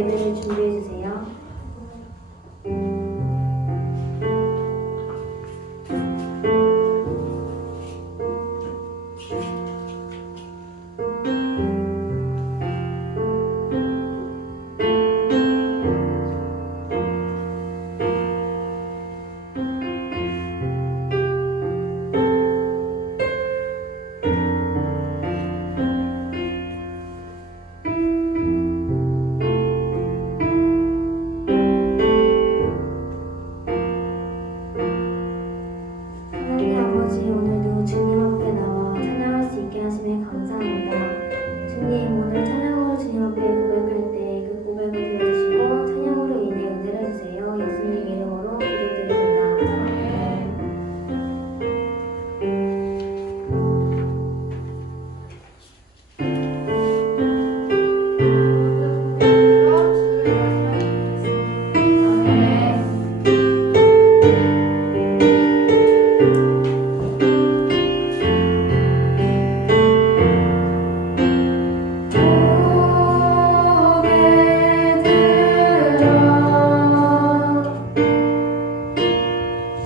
예배를 준비해 주세요. 하나님 아버지, 오늘도 주님 앞에 나와 찬양할 수 있게 하심에 감사합니다. 주님, 오늘 찬양으로 주님 앞에 고백할 때 그 고백을 들어주시고 찬양으로 인해 은혜를 주세요. 예수님 이름으로 기도드립니다. 아멘.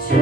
주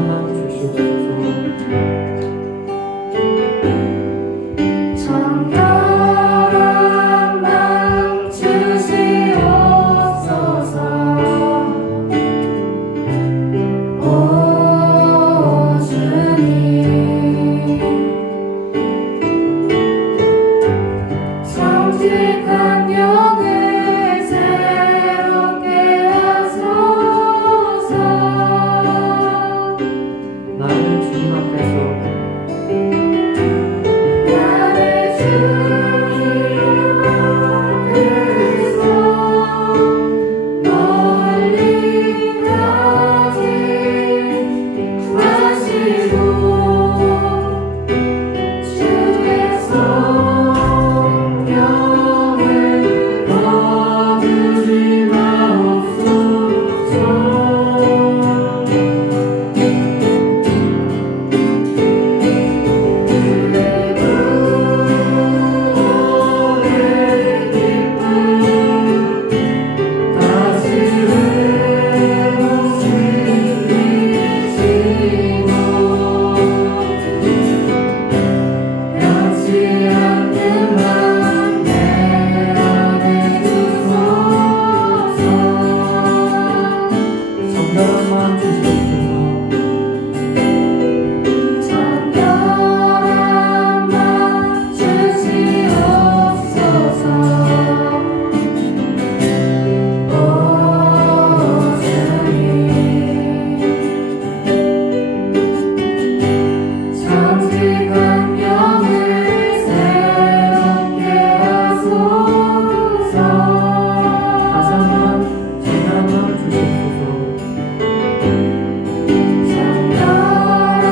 정결한 마음 주시옵소서. 정결한 마음 주시옵소서. 오 주님, 정직한 영을 새롭게 하소서. 나를 주님 앞에서 나를 주님 앞에서 멀리 가지 마시고 주의 성령을 거두지 마옵소서. 정결한 마음 주시옵소서. 정결한 마음 주시옵소서. 오 주님, 정직한 영을 새롭게 하소서. 다시 한번 정결한 마음 주시옵소서. 정결한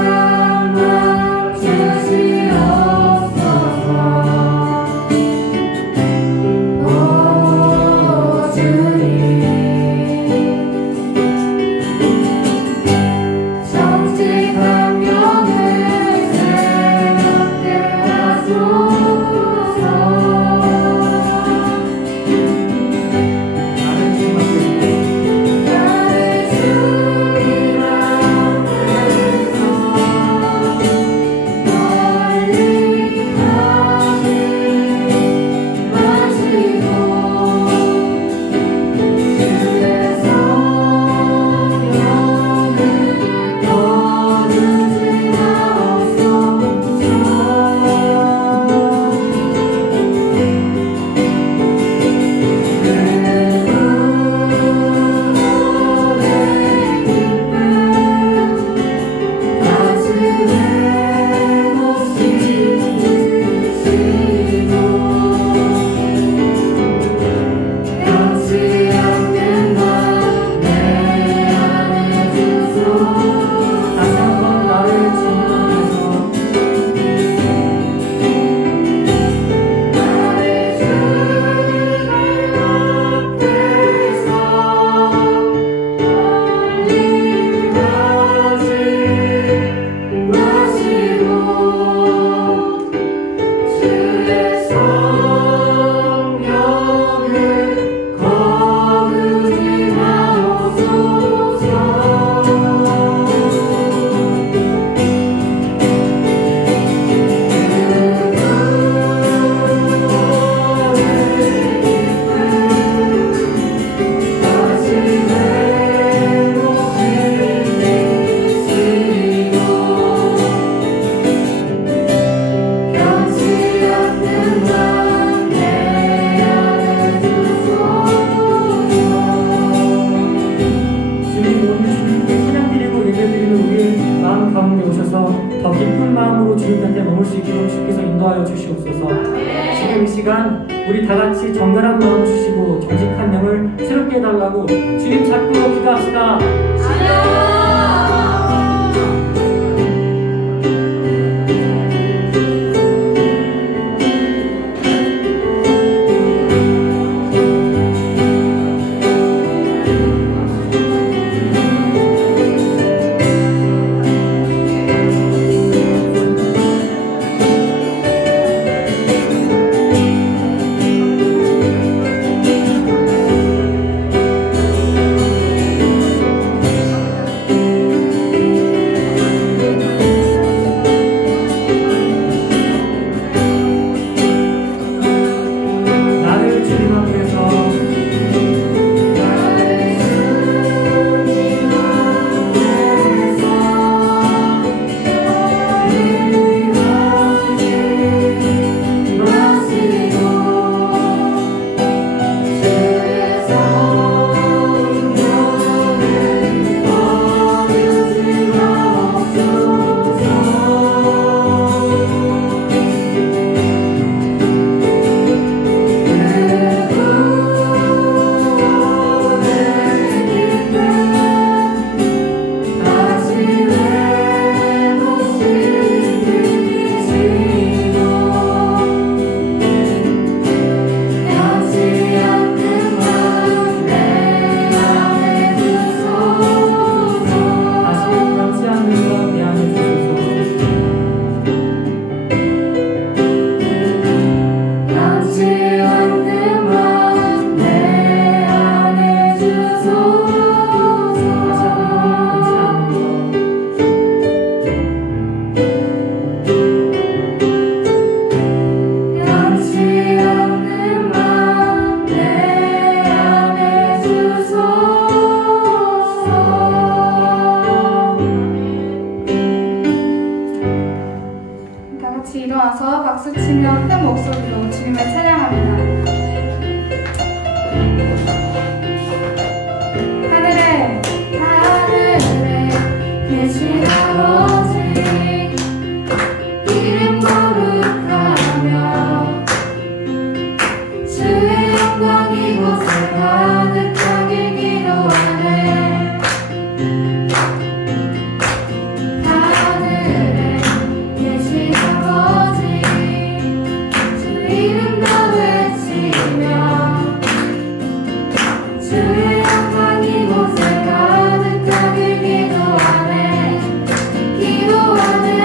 마음 주시옵소서. 오 주님, 정직한 영을 새롭게 하소서. 나를 주님 앞에서 나를 주님 앞에서 멀리 가지 마시고 주의 성령을 거두지 마옵소서. 다시 한번 나를 주님 앞에서 주의 성령을 거두지 마옵소서. 주님 오늘 주님께 찬양드리고 예배드리는 우리 마음 가운데 오셔서 더 깊은 마음으로 주님 곁에 머물 수 있도록 주께서 인도하여 주시옵소서. 지금 이 시간 우리 다 같이 정결한 마음 주시고 정직한 영을 새롭게 해달라고 주님 잡고 기도합시다. 박수치며 큰 목소리로 주님을 찬양합니다. 하늘에 계신 아버지 이름 거룩하며 주의 영광 이곳에 가득하길 기도하네. 하늘에 계신 아버지 주 이름 더 외치며 주의 영광 이곳에 가득하길 기도하네. 기도하네.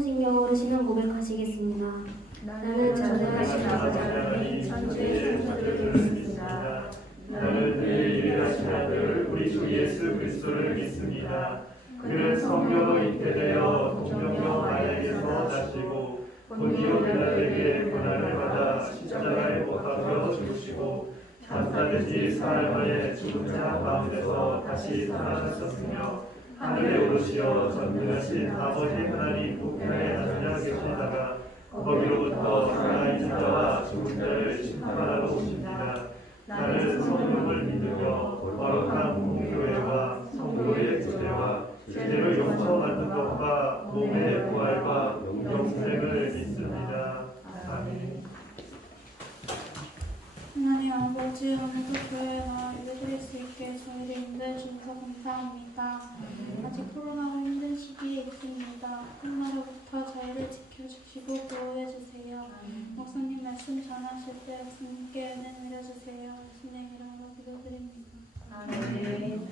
성신경으로 신앙 고백하시겠습니다. 나는 전능하신 아버지 하나님 천주의 성도를 믿습니다. 나는 그의 유일하신 아들 우리 주 예수 그리스도를 믿습니다. 그는 성령으로 잉태되어 동정녀 마리아에게서 나시고 본디오 빌라도에게 고난을 받아 십자가에 못 박혀 죽으시고 장사된 지 사흘 만에 죽은 자 가운데서 다시 살아나셨으며 하늘에 오르시어 전능하신 아버지 하나님 우편에 앉아 계시다가 거기로부터 살아있는 자와 죽은 자를 심판하러 오십니다. 나는 성령을 믿으며 거룩한 공교회와 성도의 구제와 죄를 용서받는 것과 몸의 부활과 영생을 믿습니다. 아멘. 하나님 아버지, 오늘도 교회가 예배드릴 수 있게 저희를 인도해 주셔서 감사합니다. 아직 코로나가 힘든 시기에 있습니다. 코로나로부터 저희를 지켜주시고 보호해 주세요. 목사님 말씀 전하실 때 목사님께 은혜 내려주세요. 예수님 이름으로 기도드립니다. 아멘.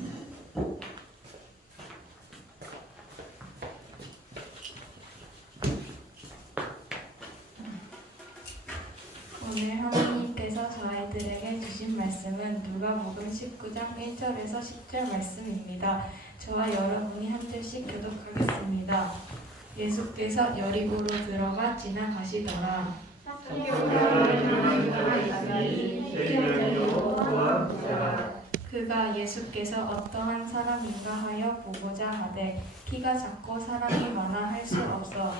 오늘 하나님께서 저희들에게 주신 말씀은 누가복음 19장 1절에서 10절 말씀입니다. 저와 여러분이 한 절씩 교독하겠습니다. 예수께서 여리고로 들어가 지나가시더라. 그가 예수께서 어떠한 사람인가 하여 보고자 하되 키가 작고 사람이 많아 할 수 없어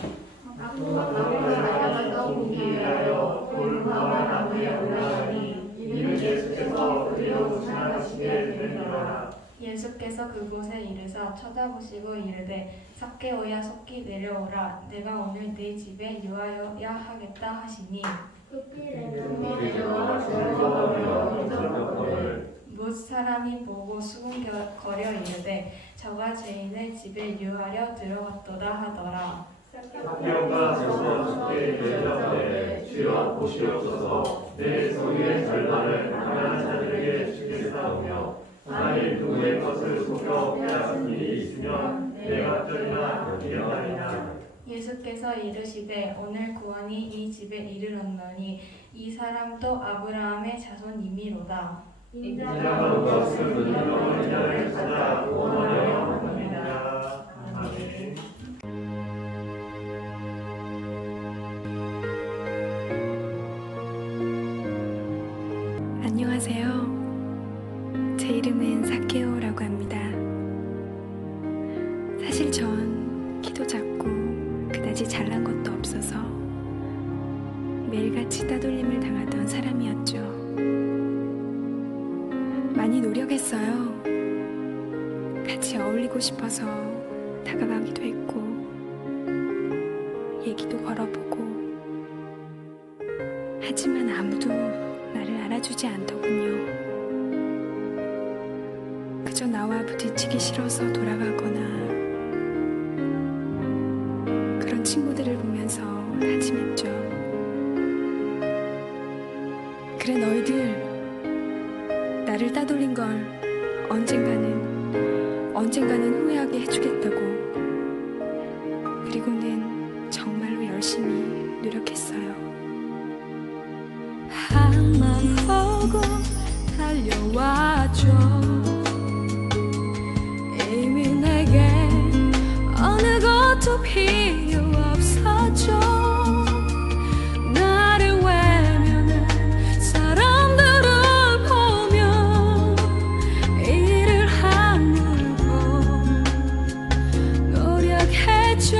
공기하여 돌무화과 나무에 올라가니 이는 예수께서 그리로 지나가시게 되니라. 예수께서 그곳에 이르사 쳐다보시고 이르되 삭개오야 속히 내려오라. 내가 오늘 네 집에 유하여야 하겠다 하시니 못 사람이 보고 수군거려 이르되 저가 죄인의 집에 유하려 들어갔도다 하더라. 학교가 서서 주께 대답하되 주여 보시옵소서 내 소유의 절반을 가난한 자들에게 주겠사오며 만일 누구의 것을 속여 빼앗은 일이 있으면 내가 떨리나 여기하리나. 예수께서 이르시되 오늘 구원이 이 집에 이르렀노니 이 사람도 아브라함의 자손이미로다. 인자가 무엇을 눈여겨보는 자를 찾아 구원하려 합니다. 아멘. 안녕하세요. 제 이름은 삭개오라고 합니다. 사실 전 키도 작고 그다지 잘난 것도 없어서 매일같이 따돌림을 당하던 사람이었죠. 많이 노력했어요. 같이 어울리고 싶어서 다가가기도 했고 얘기도 걸어보고 하지만 아무도 나를 알아주지 않더군요. 그저 나와 부딪히기 싫어서 돌아가거나 그런 친구들을 보면서 다짐했죠. 그래 너희들 나를 따돌린 걸 언젠가는 후회하게 해주겠다고. 그리고는 정말로 열심히 노력했어요. 한만 보고 달려와줘. 이미 내게 어느 것도 필요 없어져. 나를 외면한 사람들을 보며 이를 하물고 노력해줘.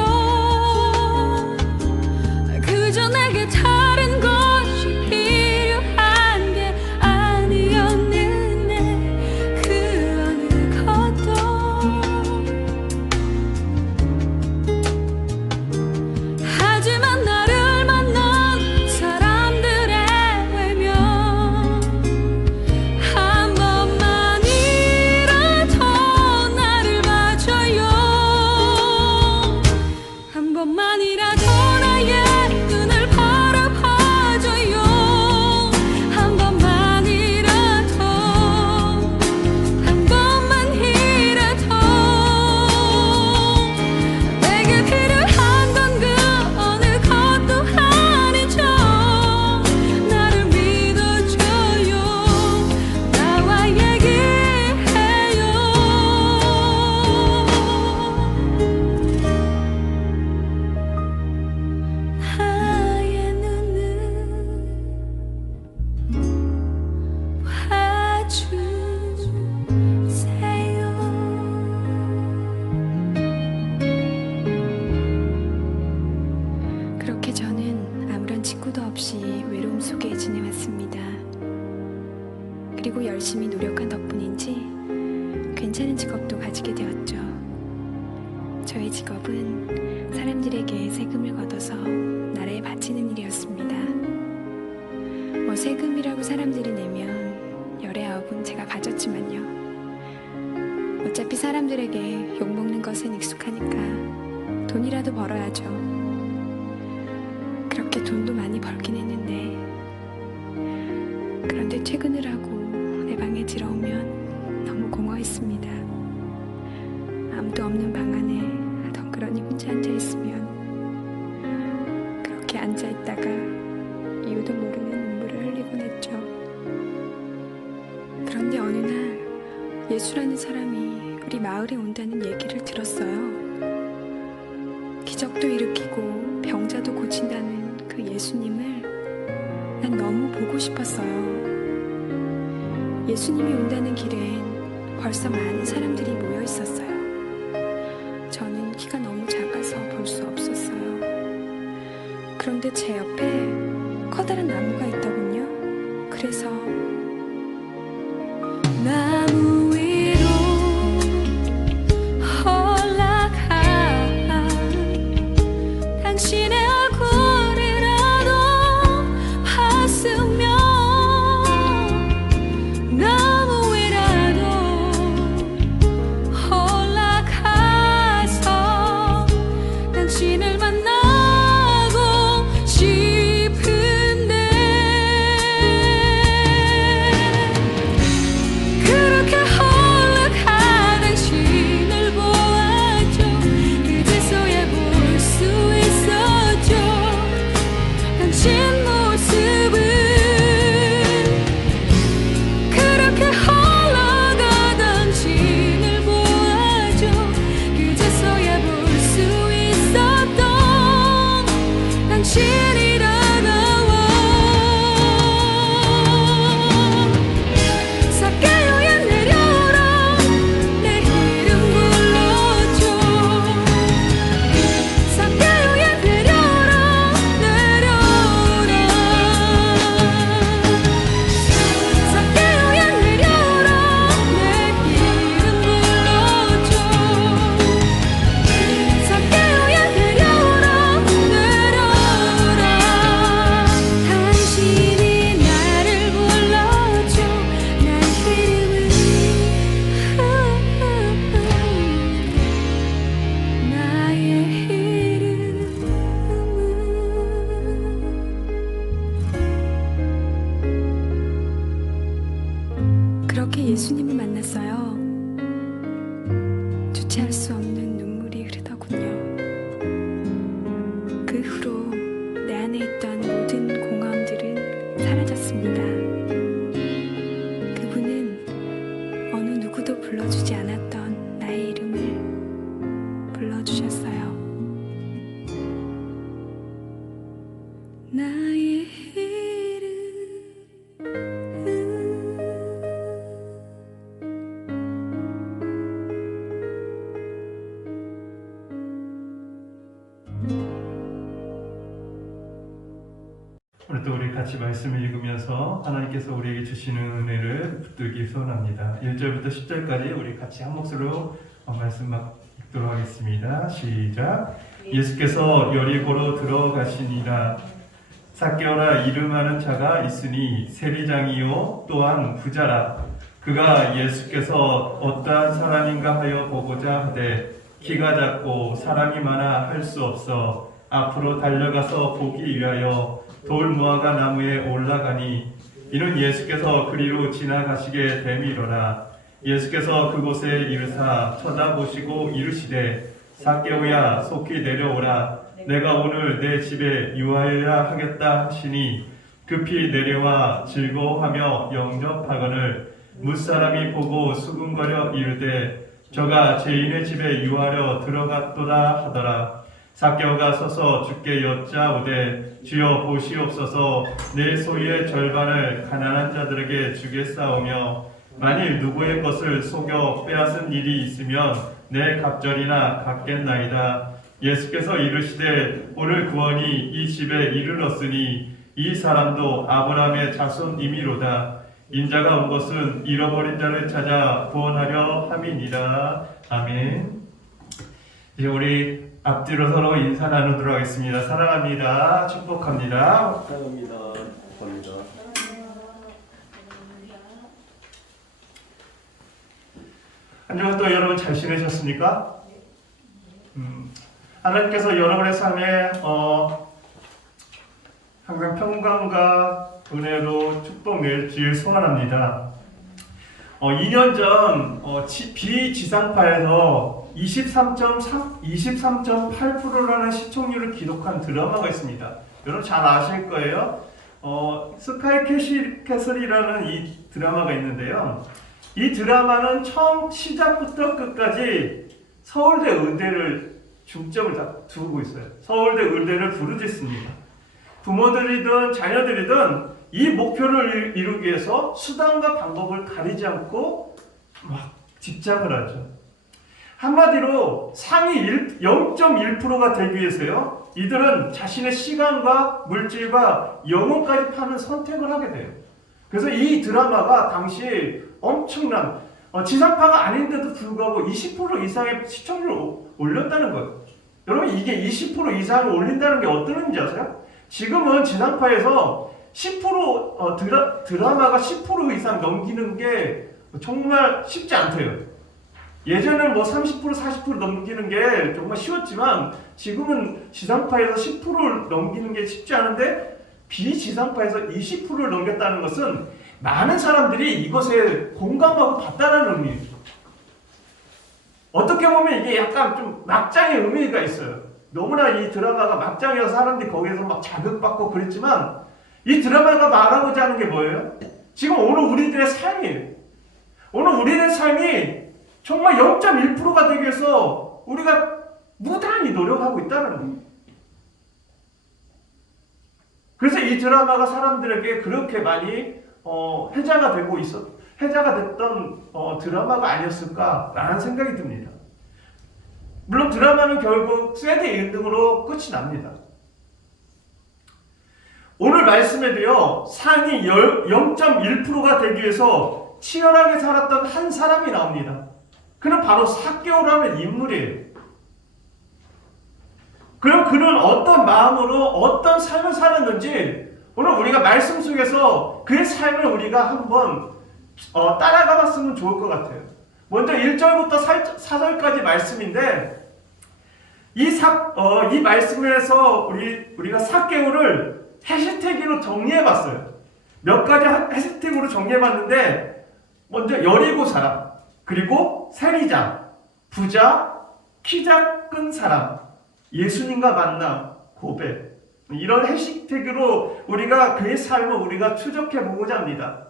그저 내게 다른 것이 필요한 게 아니었는데 그 어느 것도. 하지만 나를 만난 사람들의 외면 한 번만이라도 나를 봐줘요. 한 번만이라도 나의 눈을 바라봐줘요. 한 번만이라도 한 번만이라도 내게 필요한 건 그렇게 저는 아무런 친구도 없이 외로움 속에 지내왔습니다. 그리고 열심히 노력한 덕분인지 괜찮은 직업도 가지게 되었죠. 저의 직업은 사람들에게 세금을 걷어서 나라에 바치는 일이었습니다. 세금이라고 사람들이 내면 열의 아홉은 제가 가졌지만요. 어차피 사람들에게 욕먹는 것은 익숙하니까 돈이라도 벌어야죠. 그렇게 돈도 많이 벌긴 했는데, 그런데 퇴근을 하고 내 방에 들어오면 너무 공허했습니다. 아무도 없는 방 안에 덩그러니 혼자 앉아있으면 그렇게 앉아있다가 이유도 모르는 눈물을 흘리곤 했죠. 그런데 어느 날 예수라는 사람이 우리 마을에 온다는 얘기를 들었어요. 기적도 일으키고 병자도 고친다는 그 예수님을 난 너무 보고 싶었어요. 예수님이 온다는 길엔 벌써 많은 사람들이 모여 있었어요. 저는 키가 너무 작아서 볼 수 없었어요. 그런데 제 옆에 커다란 나무가 있더군요. 그래서 나무 위로 올라가 당신의 얼굴이라도 봤으면 나무 위라도 올라가서 당신을 만나고 싶은데 그렇게 올라가 당신을 보았죠. 그제서야 볼 수 있었죠. 당신 모습은 그렇게 올라가 당신을 보았죠. 그제서야 볼 수 있었던 당신이 다가와 삭개오야 내려오라 내 이름 불러줘. 삭개오야 내려오라 내려오라. 삭개오야 내려오라 내 이름 불러줘. 삭개오야 내려오라 내려오라. 당신이 나를 불러줘. 난 이름을 나의 이름은 그렇게 예수님을 만났어요. 주체할 수 없는 눈물이 흐르더군요. 그 후로 내 안에 있던 모든 공허함들은 사라졌습니다. 그분은 어느 누구도 불러주지 않았던 나의 이름을 불러주셨어요. 나의 이름 오늘도 우리 같이 말씀을 읽으면서 하나님께서 우리에게 주시는 은혜를 붙들기 소원합니다. 1절부터 10절까지 우리 같이 한 목소리로 말씀 읽도록 하겠습니다. 시작. 예수께서 여리고로 들어가시니라. 삭개오라 이름하는 자가 있으니 세리장이요 또한 부자라. 그가 예수께서 어떠한 사람인가 하여 보고자 하되 키가 작고 사람이 많아 할 수 없어 앞으로 달려가서 보기 위하여 돌 무화과 나무에 올라가니 이는 예수께서 그리로 지나가시게 됨이로라. 예수께서 그곳에 이르사 쳐다보시고 이르시되 삭개오야 속히 내려오라. 내가 오늘 내 집에 유하여야 하겠다 하시니 급히 내려와 즐거워하며 영접하거늘 무사람이 보고 수군거려 이르되 저가 죄인의 집에 유하려 들어갔도다 하더라. 삭개오가 서서 주께 여짜오되 주여 보시옵소서 내 소유의 절반을 가난한 자들에게 주겠사오며 만일 누구의 것을 속여 빼앗은 일이 있으면 내 갑절이나 갚겠나이다. 예수께서 이르시되 오늘 구원이 이 집에 이르렀으니 이 사람도 아브라함의 자손이미로다. 인자가 온 것은 잃어버린 자를 찾아 구원하려 함이니라. 아멘. 이제 우리 앞뒤로 서로 인사 나누도록 하겠습니다. 사랑합니다. 축복합니다. 사랑합니다. 축복합니다. 한 주간 또 여러분 잘 지내셨습니까? 하나님께서 여러분의 삶에 항상 평강과 은혜로 축복 내길 소원합니다. 2년 전 비지상파에서 23.8%라는 시청률을 기록한 드라마가 있습니다. 여러분 잘 아실 거예요. 스카이 캐슬이라는 이 드라마가 있는데요. 이 드라마는 처음 시작부터 끝까지 서울대 의대를 중점을 두고 있어요. 서울대 의대를 부르짖습니다. 부모들이든 자녀들이든 이 목표를 이루기 위해서 수단과 방법을 가리지 않고 막 집착을 하죠. 한마디로 상위 0.1%가 되기 위해서요, 이들은 자신의 시간과 물질과 영혼까지 파는 선택을 하게 돼요. 그래서 이 드라마가 당시 엄청난 지상파가 아닌데도 불구하고 20% 이상의 시청률을 올렸다는 거예요. 여러분 이게 20% 이상을 올린다는 게 어떤 의미인지 아세요? 지금은 지상파에서 10% 드라마가 10% 이상 넘기는 게 정말 쉽지 않대요. 예전에는 뭐 30% 40% 넘기는 게 정말 쉬웠지만 지금은 지상파에서 10%를 넘기는 게 쉽지 않은데 비지상파에서 20%를 넘겼다는 것은 많은 사람들이 이것에 공감하고 봤다는 의미예요. 어떻게 보면 이게 약간 좀 막장의 의미가 있어요. 너무나 이 드라마가 막장이어서 사람들이 거기에서 막 자극받고 그랬지만 이 드라마가 말하고자 하는 게 뭐예요? 지금 오늘 우리들의 삶이에요. 오늘 우리들의 삶이 정말 0.1%가 되기 위해서 우리가 무단히 노력하고 있다는 거예요. 그래서 이 드라마가 사람들에게 그렇게 많이 회자가 됐던 드라마가 아니었을까라는 생각이 듭니다. 물론 드라마는 결국 새드 엔딩으로 끝이 납니다. 오늘 말씀에도요, 상위 0.1%가 되기 위해서 치열하게 살았던 한 사람이 나옵니다. 그는 바로 삭개오라는 인물이에요. 그럼 그는 어떤 마음으로 어떤 삶을 살았는지 오늘 우리가 말씀 속에서 그의 삶을 우리가 한번 따라가 봤으면 좋을 것 같아요. 먼저 1절부터 4절까지 말씀인데 이 말씀에서 우리가 삭개오를 해시태그로 정리해 봤어요. 몇 가지 해시태그로 정리해 봤는데 먼저 여리고 사람, 그리고 세리장, 부자, 키 작은 사람, 예수님과 만남, 고백, 이런 해시태그로 우리가 그의 삶을 우리가 추적해 보고자 합니다.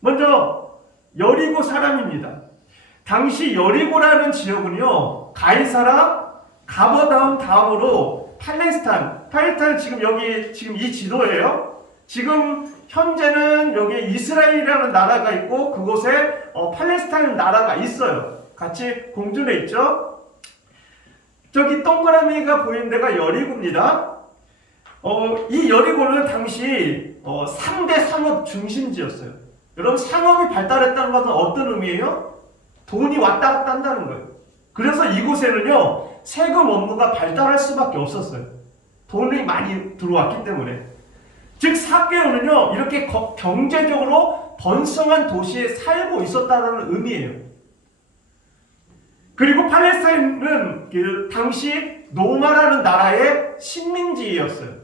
먼저 여리고 사람입니다. 당시 여리고라는 지역은요, 가이사라, 가버다움 다음으로 팔레스타인 지금 이 지도예요. 지금 현재는 여기 이스라엘이라는 나라가 있고 그곳에 팔레스타인 나라가 있어요. 같이 공존해 있죠. 저기 동그라미가 보이는 데가 여리고입니다. 이 여리고는 당시 3대 상업 중심지였어요. 여러분 상업이 발달했다는 것은 어떤 의미예요? 돈이 왔다 갔다 한다는 거예요. 그래서 이곳에는요, 세금 업무가 발달할 수밖에 없었어요. 돈이 많이 들어왔기 때문에. 즉 삭개오는요, 이렇게 경제적으로 번성한 도시에 살고 있었다는 의미예요. 그리고 팔레스타인은 그 당시 노마라는 나라의 식민지였어요.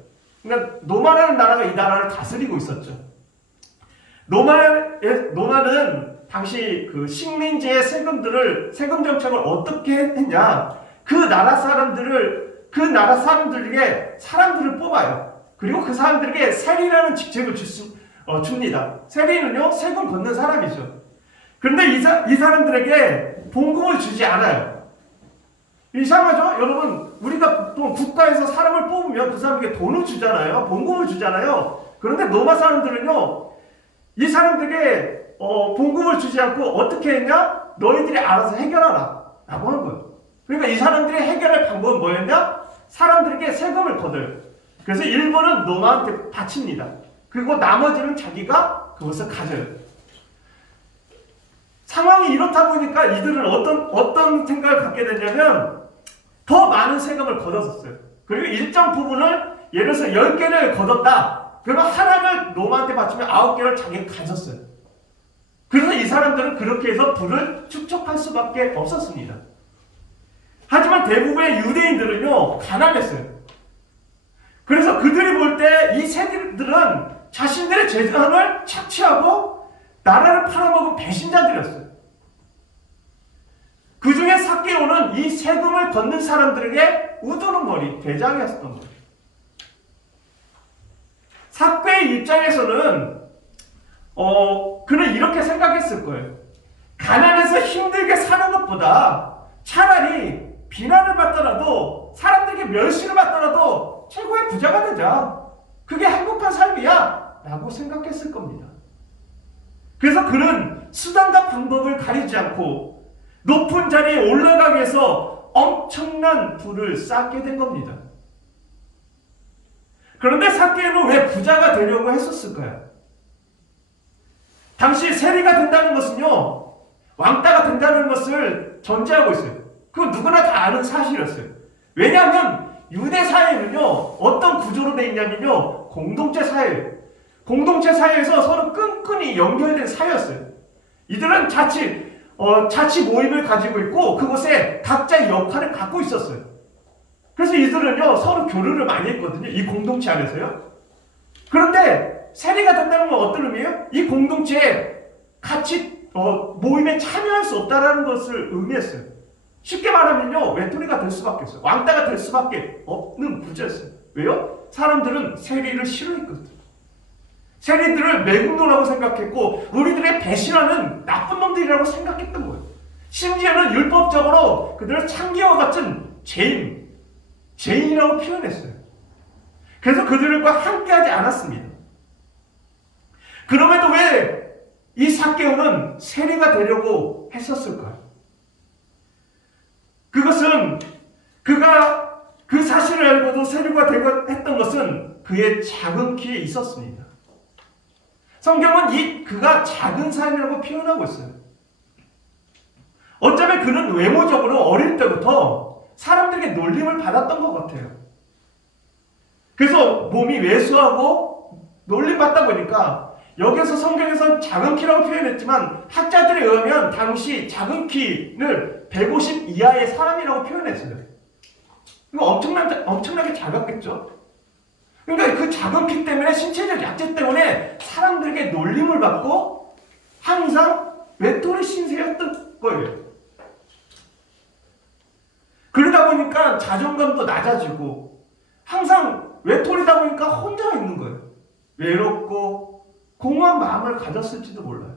그러니까 노마라는 나라가 이 나라를 다스리고 있었죠. 노마는 당시 그 식민지의 세금 정책을 어떻게 했냐? 그 나라 사람들에게 사람들을 뽑아요. 그리고 그 사람들에게 세리라는 직책을 줍니다. 세리는요, 세금 걷는 사람이죠. 그런데 이 사람들에게 봉급을 주지 않아요. 이상하죠? 여러분, 우리가 보통 국가에서 사람을 뽑으면 그 사람에게 돈을 주잖아요. 봉급을 주잖아요. 그런데 노마 사람들은요, 이 사람들에게 봉급을 주지 않고 어떻게 했냐? 너희들이 알아서 해결하라 라고 하는 거예요. 그러니까 이 사람들이 해결할 방법은 뭐였냐? 사람들에게 세금을 거둬요. 그래서 일부는 노마한테 바칩니다. 그리고 나머지는 자기가 그것을 가져요. 상황이 이렇다 보니까 이들은 어떤 생각을 갖게 되냐면 더 많은 세금을 걷었었어요. 그리고 일정 부분을 예를 들어서 10개를 걷었다. 그러면 하나를 노마한테 바치면 9개를 자기가 가졌어요. 그래서 이 사람들은 그렇게 해서 부를 축적할 수밖에 없었습니다. 하지만 대부분의 유대인들은요, 가난했어요. 그래서 그들이 볼 때 이 세리들은 자신들의 재산을 착취하고 나라를 팔아먹은 배신자들이었어요. 그 중에 삭개오는 이 세금을 걷는 사람들에게 우두루머리 대장이었던 거예요. 삭개의 입장에서는 그는 이렇게 생각했을 거예요. 가난해서 힘들게 사는 것보다 차라리 비난을 받더라도 사람들에게 멸시를 받더라도 최고의 부자가 되자. 그게 행복한 삶이야 라고 생각했을 겁니다. 그래서 그는 수단과 방법을 가리지 않고 높은 자리에 올라가기 위해서 엄청난 부를 쌓게 된 겁니다. 그런데 삭개오는 왜 부자가 되려고 했었을까요? 당시 세리가 된다는 것은요, 왕따가 된다는 것을 전제하고 있어요. 그건 누구나 다 아는 사실이었어요. 왜냐하면 유대 사회는요, 어떤 구조로 되어 있냐면요, 공동체 사회예요. 공동체 사회에서 서로 끈끈이 연결된 사회였어요. 이들은 자치 모임을 가지고 있고 그곳에 각자의 역할을 갖고 있었어요. 그래서 이들은요, 서로 교류를 많이 했거든요. 이 공동체 안에서요. 그런데 세리가 된다는 건 어떤 의미예요? 이 공동체에 같이 모임에 참여할 수 없다는 것을 의미했어요. 쉽게 말하면요, 외톨이가 될 수밖에 없어요. 왕따가 될 수밖에 없는 구조였어요. 왜요? 사람들은 세리를 싫어했거든요. 세리들을 매국노라고 생각했고 우리들의 배신하는 나쁜 놈들이라고 생각했던 거예요. 심지어는 율법적으로 그들을 창기와 같은 죄인이라고 표현했어요. 그래서 그들과 함께하지 않았습니다. 그럼에도 왜 이 삭개오는 세리가 되려고 했었을까요? 그것은 그가 그 사실을 알고도 세리가 되고 했던 것은 그의 작은 키에 있었습니다. 성경은 그가 작은 삶이라고 표현하고 있어요. 어쩌면 그는 외모적으로 어릴 때부터 사람들에게 놀림을 받았던 것 같아요. 그래서 몸이 왜소하고 놀림받다 보니까 여기서 성경에서는 작은 키라고 표현했지만 학자들에 의하면 당시 작은 키를 150 이하의 사람이라고 표현했어요. 이거 엄청나게 작았겠죠? 그러니까 그 작은 키 때문에 신체적 약체 때문에 사람들에게 놀림을 받고 항상 외톨이 신세였던 거예요. 그러다 보니까 자존감도 낮아지고 항상 외톨이다 보니까 혼자 있는 거예요. 외롭고 공허한 마음을 가졌을지도 몰라요.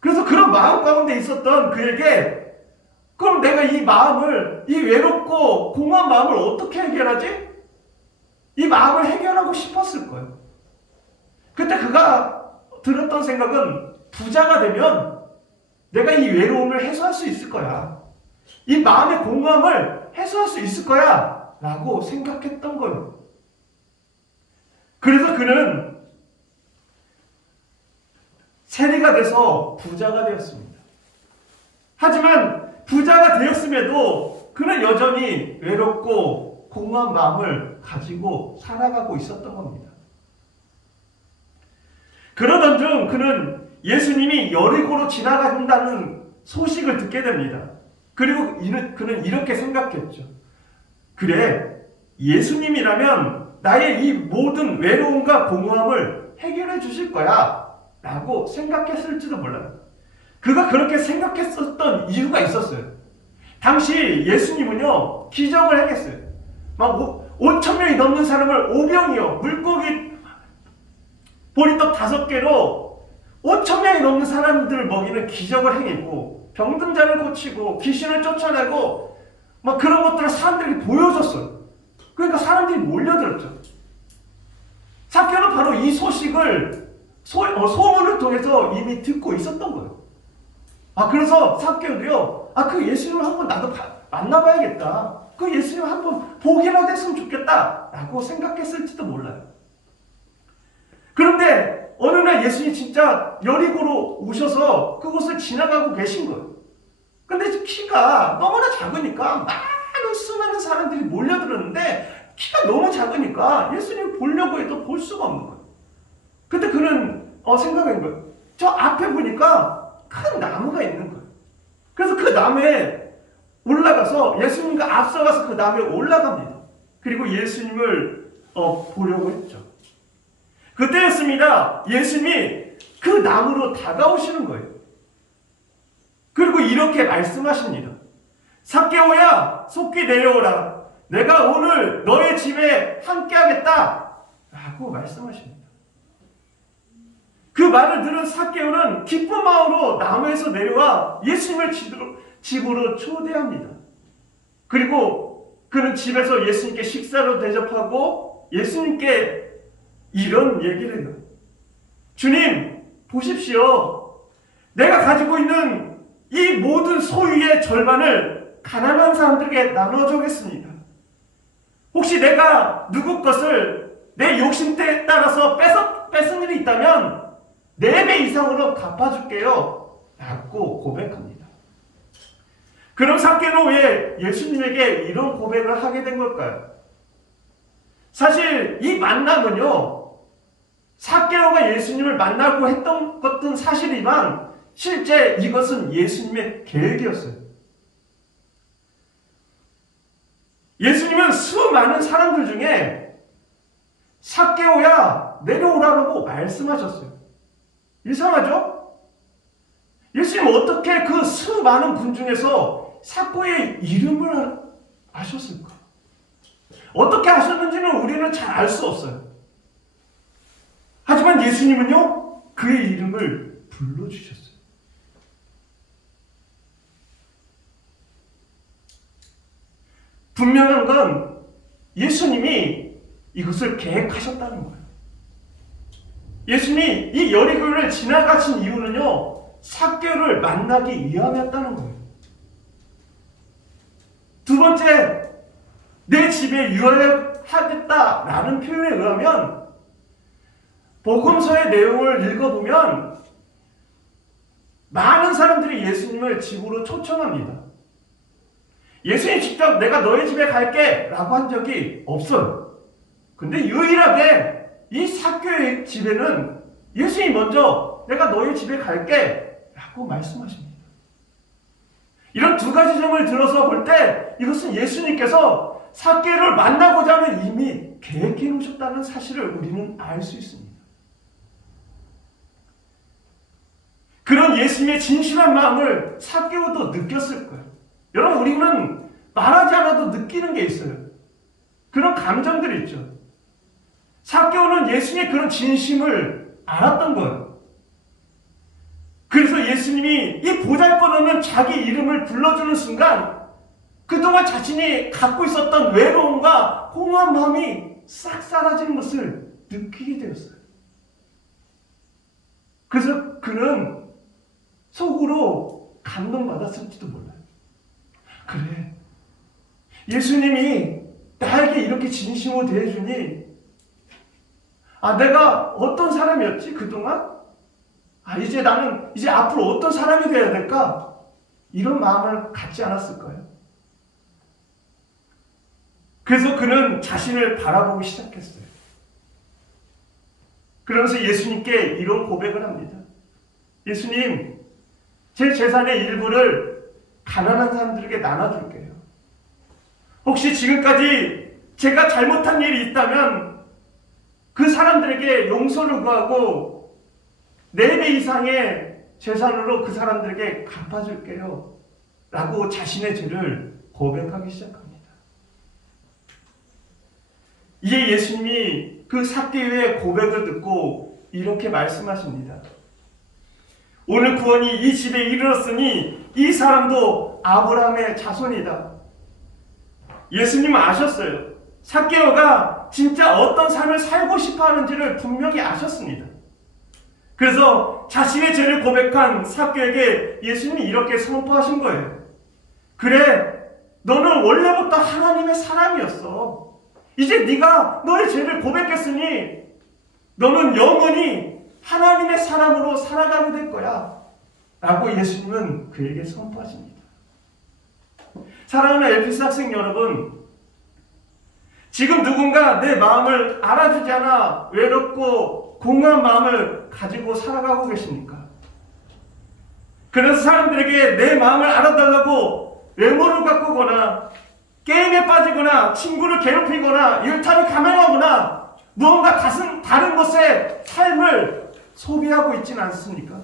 그래서 그런 마음 가운데 있었던 그에게 그럼 내가 이 외롭고 공허한 마음을 어떻게 해결하지? 이 마음을 해결하고 싶었을 거예요. 그때 그가 들었던 생각은 부자가 되면 내가 이 외로움을 해소할 수 있을 거야. 이 마음의 공허함을 해소할 수 있을 거야 라고 생각했던 거예요. 그래서 그는 세리가 돼서 부자가 되었습니다. 하지만 부자가 되었음에도 그는 여전히 외롭고 공허한 마음을 가지고 살아가고 있었던 겁니다. 그러던 중 그는 예수님이 여리고로 지나간다는 소식을 듣게 됩니다. 그리고 그는 이렇게 생각했죠. 그래, 예수님이라면 나의 이 모든 외로움과 공허함을 해결해 주실 거야 라고 생각했을지도 몰라요. 그가 그렇게 생각했었던 이유가 있었어요. 당시 예수님은요, 기적을 행했어요. 막 5,000명이 넘는 사람을 오병이어 물고기 보리떡 5개로 5,000명이 넘는 사람들을 먹이는 기적을 행했고 병든 자를 고치고 귀신을 쫓아내고 막 그런 것들을 사람들에게 보여줬어요. 그러니까 사람들이 몰려들었죠. 삭개오는 바로 이 소식을 소문을 통해서 이미 듣고 있었던 거예요. 그래서 삭개오도요, 그 예수님을 한번 나도 만나봐야겠다. 그 예수님 한번 보기라도 했으면 좋겠다 라고 생각했을지도 몰라요. 그런데 어느 날 예수님이 진짜 여리고로 오셔서 그곳을 지나가고 계신 거예요. 근데 키가 너무나 작으니까 수많은 사람들이 몰려들었는데 키가 너무 작으니까 예수님을 보려고 해도 볼 수가 없는 거예요. 그때 그는 생각한 거예요. 저 앞에 보니까 큰 나무가 있는 거예요. 그래서 그 나무에 올라가서 예수님과 앞서가서 그 나무에 올라갑니다. 그리고 예수님을 보려고 했죠. 그때였습니다. 예수님이 그 나무로 다가오시는 거예요. 그리고 이렇게 말씀하십니다. 삭개오야, 속히 내려오라. 내가 오늘 너의 집에 함께하겠다 라고 말씀하십니다. 그 말을 들은 삭개오는 기쁜 마음으로 나무에서 내려와 예수님을 집으로 초대합니다. 그리고 그는 집에서 예수님께 식사로 대접하고 예수님께 이런 얘기를 해요. 주님, 보십시오. 내가 가지고 있는 이 모든 소유의 절반을 가난한 사람들에게 나눠주겠습니다. 혹시 내가 누구 것을 내 욕심에 따라서 뺏은 일이 있다면 4배 이상으로 갚아줄게요 라고 고백합니다. 그럼 삭개오는 왜 예수님에게 이런 고백을 하게 된 걸까요? 사실 이 만남은요, 삭개오가 예수님을 만나고 했던 것은 사실이지만 실제 이것은 예수님의 계획이었어요. 예수님은 수많은 사람들 중에 삭개오야 내려오라고 말씀하셨어요. 이상하죠? 예수님은 어떻게 그 수많은 분 중에서 삭개오의 이름을 아셨을까? 어떻게 아셨는지는 우리는 잘 알 수 없어요. 하지만 예수님은요, 그의 이름을 불러주셨어요. 분명한 건 예수님이 이것을 계획하셨다는 거예요. 예수님이 이 여리고를 지나가신 이유는요, 삭개오를 만나기 위함이었다는 거예요. 두 번째, 내 집에 유하겠다라는 표현에 의하면 복음서의 내용을 읽어보면 많은 사람들이 예수님을 집으로 초청합니다. 예수님 직접 내가 너희 집에 갈게 라고 한 적이 없어요. 근데 유일하게 이 삭개오의 집에는 예수님이 먼저 내가 너희 집에 갈게 라고 말씀하십니다. 이런 두 가지 점을 들어서 볼 때 이것은 예수님께서 삭개오를 만나고자 하는 이미 계획해 놓으셨다는 사실을 우리는 알 수 있습니다. 그런 예수님의 진실한 마음을 삭개오도 느꼈을 거예요. 여러분, 우리는 말하지 않아도 느끼는 게 있어요. 그런 감정들이 있죠. 삭개오는 예수님의 그런 진심을 알았던 거예요. 그래서 예수님이 이 보잘것없는 자기 이름을 불러주는 순간 그동안 자신이 갖고 있었던 외로움과 공허한 마음이 싹 사라지는 것을 느끼게 되었어요. 그래서 그는 속으로 감동받았을지도 몰라요. 그래, 예수님이 나에게 이렇게 진심으로 대해주니 내가 어떤 사람이었지 그동안? 이제 나는 이제 앞으로 어떤 사람이 되어야 될까? 이런 마음을 갖지 않았을까요? 그래서 그는 자신을 바라보기 시작했어요. 그러면서 예수님께 이런 고백을 합니다. 예수님, 제 재산의 일부를 가난한 사람들에게 나눠줄게요. 혹시 지금까지 제가 잘못한 일이 있다면 그 사람들에게 용서를 구하고 4배 이상의 재산으로 그 사람들에게 갚아줄게요 라고 자신의 죄를 고백하기 시작합니다. 이에 예수님이 그 삭개오의 고백을 듣고 이렇게 말씀하십니다. 오늘 구원이 이 집에 이르렀으니 이 사람도 아브라함의 자손이다. 예수님은 아셨어요. 삭개오가 진짜 어떤 삶을 살고 싶어 하는지를 분명히 아셨습니다. 그래서 자신의 죄를 고백한 삭개오에게 예수님이 이렇게 선포하신 거예요. 그래, 너는 원래부터 하나님의 사람이었어. 이제 네가 너의 죄를 고백했으니 너는 영원히 하나님의 사람으로 살아가게 될 거야 라고 예수님은 그에게 선포하십니다. 사랑하는 엘피스 학생 여러분, 지금 누군가 내 마음을 알아주지 않아 외롭고 공허한 마음을 가지고 살아가고 계십니까? 그래서 사람들에게 내 마음을 알아달라고 외모를 가꾸거나 게임에 빠지거나 친구를 괴롭히거나 일탈을 감행하거나 무언가 다른 것에 삶을 소비하고 있지는 않습니까?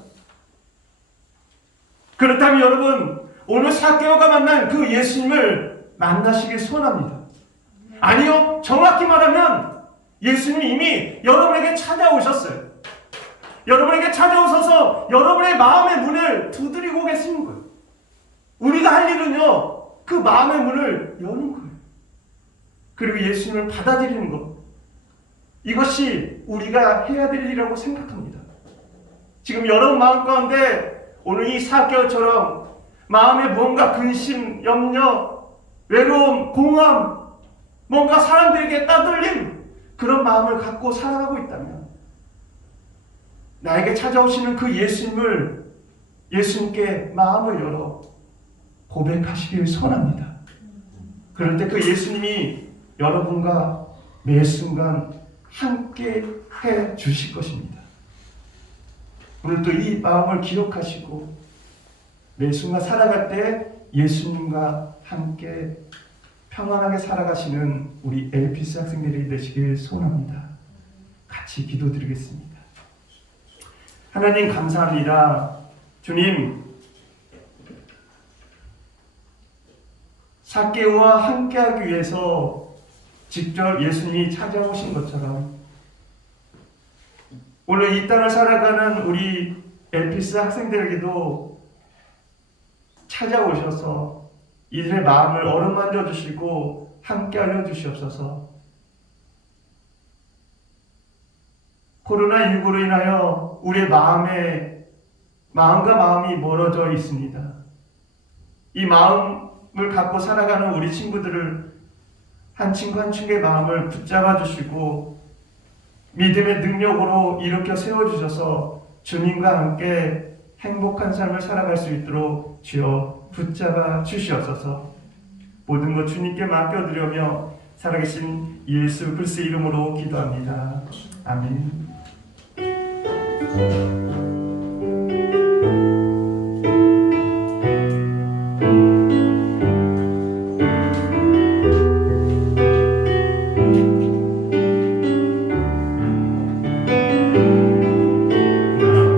그렇다면 여러분, 오늘 삭개오가 만난 그 예수님을 만나시길 소원합니다. 아니요, 정확히 말하면 예수님이 이미 여러분에게 찾아오셨어요. 여러분에게 찾아오셔서 여러분의 마음의 문을 두드리고 계시는 거예요. 우리가 할 일은요, 그 마음의 문을 여는 거예요. 그리고 예수님을 받아들이는 것, 이것이 우리가 해야 될 일이라고 생각합니다. 지금 여러분 마음 가운데 오늘 이 삭개오처럼 마음에 뭔가 근심, 염려, 외로움, 공허함, 뭔가 사람들에게 따돌림, 그런 마음을 갖고 살아가고 있다면 나에게 찾아오시는 그 예수님께 마음을 열어 고백하시길 소원합니다. 그럴 때 그 예수님이 여러분과 매 순간 함께 해 주실 것입니다. 오늘도 이 마음을 기억하시고 매 순간 살아갈 때 예수님과 함께 평안하게 살아가시는 우리 엘피스 학생들이 되시길 소원합니다. 같이 기도드리겠습니다. 하나님 감사합니다. 주님, 삭개오와 함께하기 위해서 직접 예수님이 찾아오신 것처럼 오늘 이 땅을 살아가는 우리 엘피스 학생들에게도 찾아오셔서 이들의 마음을 어루만져 주시고 함께 알려주시옵소서. 코로나19로 인하여 우리의 마음과 마음이 멀어져 있습니다. 이 마음을 갖고 살아가는 우리 친구들을 한 친구 한 친구의 마음을 붙잡아 주시고 믿음의 능력으로 일으켜 세워주셔서 주님과 함께 행복한 삶을 살아갈 수 있도록 주여 붙잡아 주시옵소서. 모든 것 주님께 맡겨드리며 살아계신 예수 그리스도의 이름으로 기도합니다. 아멘.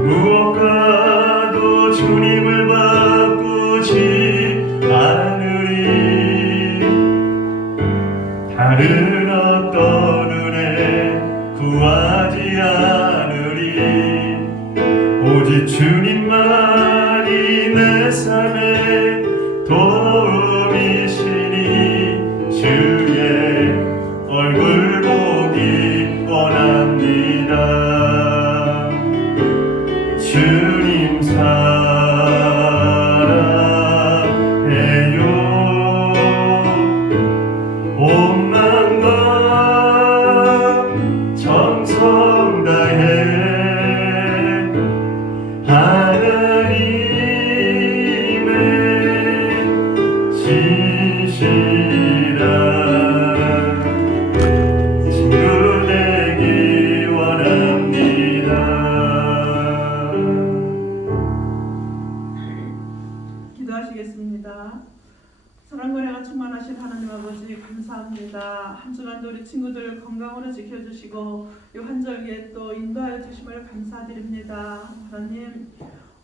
무엇과도 주님을 바꾸지 않으리. 다른 어떤 은혜 구하지 않으리. 오직 주님만이 내 삶의 도움이시니 주의 얼굴 보기 원합니다. 주님 사랑해요. 온 마음과 정성 다해 하나님의 진실한 친구 되기 원합니다. 기도하시겠습니다. 사랑과 은혜가 충만하신 하나님 아버지 감사합니다. 한 주간도 우리 친구들 건강으로 지켜주시고 이 환절기에 또 인도하여 주심을 감사드립니다. 하나님,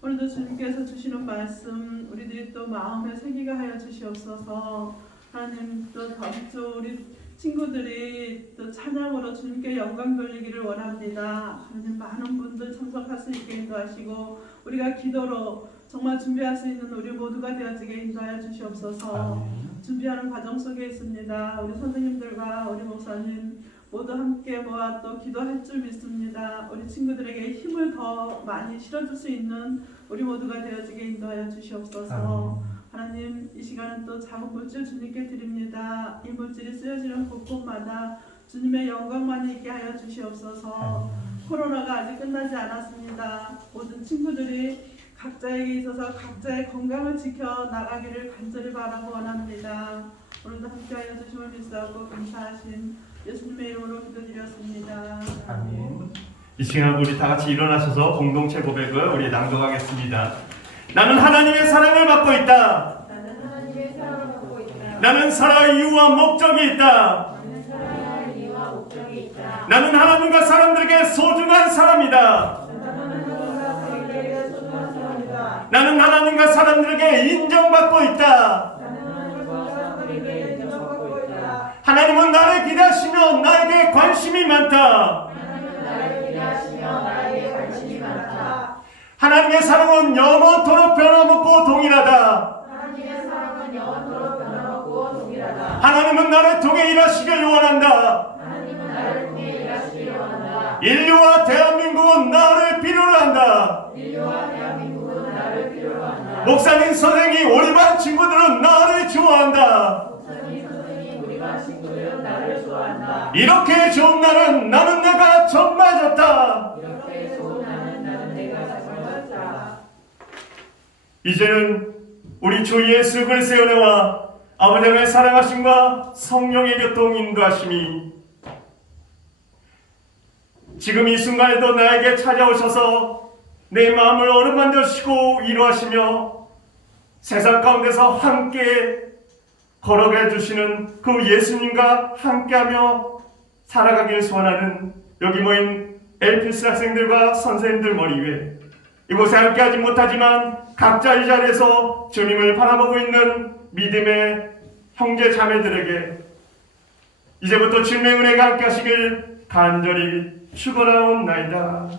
오늘도 주님께서 주시는 말씀 우리들이 또 마음에 새기게 하여 주시옵소서. 하나님, 또 다음 주 우리 친구들이 또 찬양으로 주님께 영광 돌리기를 원합니다. 하나님, 많은 분들 참석할 수 있게 인도하시고 우리가 기도로 정말 준비할 수 있는 우리 모두가 되어지게 인도하여 주시옵소서. 준비하는 과정 속에 있습니다. 우리 선생님들과 우리 목사님 모두 함께 모아 또 기도할 줄 믿습니다. 우리 친구들에게 힘을 더 많이 실어줄 수 있는 우리 모두가 되어지게 인도하여 주시옵소서. 하나님, 이 시간은 또 작은 물질 주님께 드립니다. 이 물질이 쓰여지는 곳곳마다 주님의 영광만 있게 하여 주시옵소서. 코로나가 아직 끝나지 않았습니다. 모든 친구들이 각자에게 있어서 각자의 건강을 지켜 나가기를 간절히 바라고 원합니다. 오늘도 함께하여 주심을 믿사옵고 감사하신 예수님의 이름으로 기도드렸습니다. 아멘. 이 시간 우리 다 같이 일어나셔서 공동체 고백을 우리 낭독하겠습니다. 나는 하나님의 사랑을 받고 있다. 나는 살아갈 이유와 목적이 있다. 나는 하나님과 사람들에게 소중한 사람이다. 나는 하나님과 사람들에게 인정받고 있다. 하나님은 나를 기대하시며 나에게 관심이 많다. 하나님의 사랑은 영원토록 변함없고 동일하다. 하나님은 나를 통해 일하시길 원한다. 인류와 대한민국은 나를 필요로 한다. 목사님, 선생님, 우리 반 친구들은 나를 좋아한다. 이렇게 좋은 날은 나는 내가 정말 좋다. 이제는 우리 주 예수 그리스도의 은혜와 아버지 하나님의 사랑하심과 성령의 교통 인도하심이 지금 이 순간에도 나에게 찾아오셔서 내 마음을 어루만져 주시고 위로하시며 세상 가운데서 함께 걸어가 주시는 그 예수님과 함께하며 살아가길 소원하는 여기 모인 엘피스 학생들과 선생님들 머리 위에 이곳에 함께하지 못하지만 각자 이 자리에서 주님을 바라보고 있는 믿음의 형제 자매들에게 이제부터 주님의 은혜가 함께 하시길 간절히 축원하옵나이다.